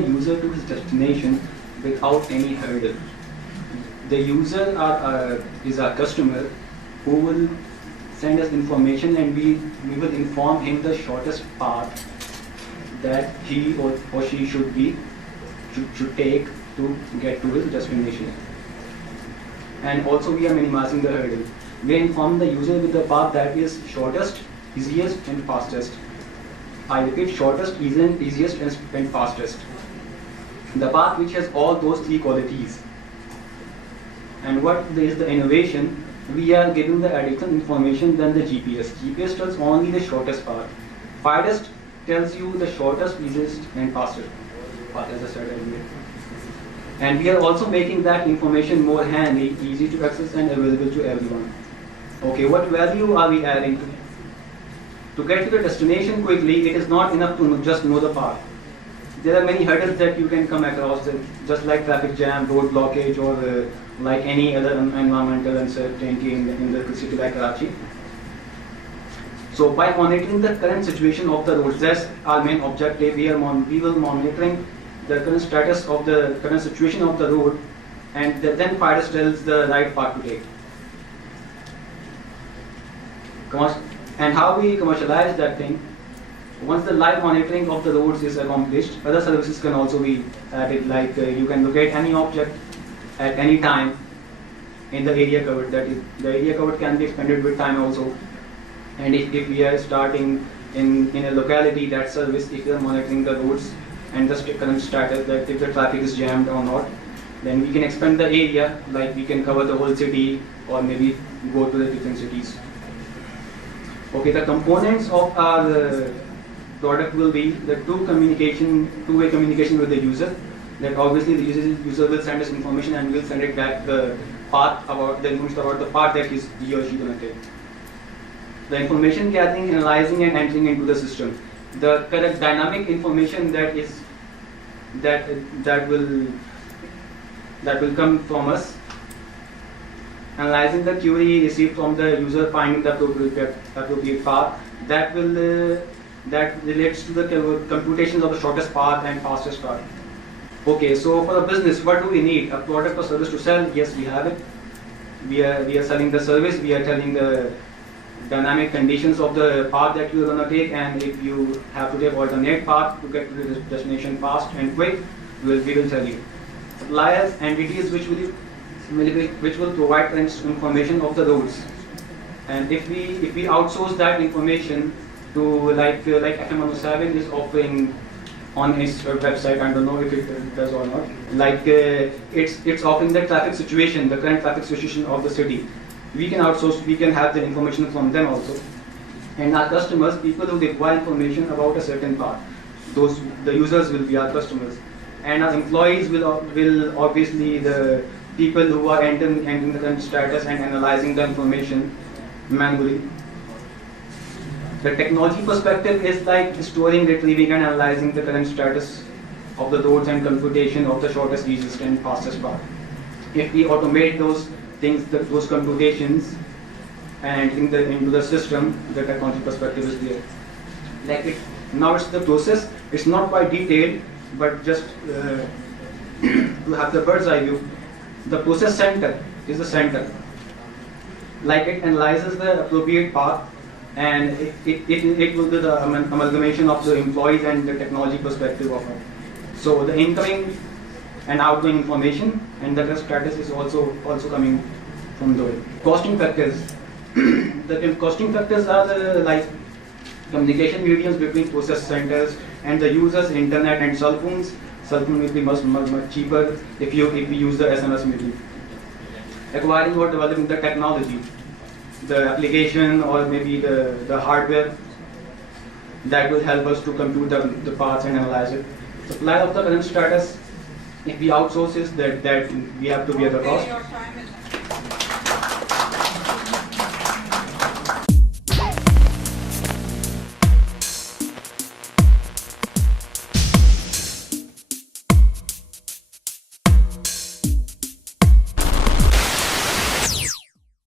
the user to his destination without any hurdle. The user is our customer who will send us information, and we will inform him the shortest path that he or she should take to get to his destination. And also we are minimizing the hurdle. We inform the user with the path that is shortest, easiest and fastest. I repeat, shortest, easiest and fastest. The path which has all those three qualities. And what is the innovation? We are giving the additional information than the GPS. GPS tells only the shortest path. Fastest tells you the shortest, easiest and fastest path, as I said earlier. And we are also making that information more handy, easy to access and available to everyone. Okay, what value are we adding to get to the destination quickly? It is not enough to just know the path. There are many hurdles that you can come across, just like traffic jam, road blockage, or like any other environmental uncertainty in the city like Karachi. So by monitoring the current situation of the roads, that's our main objective. We will monitoring the current status of the current situation of the road, and then FIDUS tells the right path to take. And how we commercialize that thing? Once the live monitoring of the roads is accomplished, other services can also be added, like you can locate any object at any time in the area covered. That is, the area covered can be expanded with time also. And if we are starting in a locality, that service, if we are monitoring the roads and the current status, that if the traffic is jammed or not, then we can expand the area, like we can cover the whole city or maybe go to the different cities. Okay, the components of our product will be the two-way communication with the user. That obviously the user will send us information and we'll send it back the path about the information about the path that he or she gonna take. The information gathering, analyzing and entering into the system. The correct dynamic information that will come from us. Analyzing the query received from the user, finding the appropriate path that relates to the computations of the shortest path and fastest path. Okay, so for a business, what do we need? A product or service to sell? Yes, we have it. We are selling the service. We are telling the dynamic conditions of the path that you are going to take, and if you have to take alternate path to get to the destination fast and quick, we will tell you. Suppliers, entities which will provide information of the roads, and if we outsource that information to like FM107 is offering on its website, I don't know if it does or not, like it's offering the traffic situation, the current traffic situation of the city. We can outsource, we can have the information from them also. And our customers, people who require information about a certain path, the users will be our customers. And our employees will obviously the people who are entering the current status and analyzing the information manually. The technology perspective is like storing, retrieving and analyzing the current status of the roads and computation of the shortest, easiest and fastest path. If we automate those things, those computations and into the system, the technology perspective is there. Now it's the process, it's not quite detailed, but just to have the bird's eye view. The process center is the center. Like it analyzes the appropriate path, and it will be the amalgamation of the employees and the technology perspective of it. So the incoming and outgoing information and the status is also coming from the costing factors. The costing factors are the communication mediums between process centers and the users, internet and cell phones. Cell phone will be much cheaper if we use the SMS medium. Acquiring or developing the technology, the application or maybe the hardware that will help us to compute the paths and analyze it. Supply of the current status, if we outsource it, that we have to bear the cost.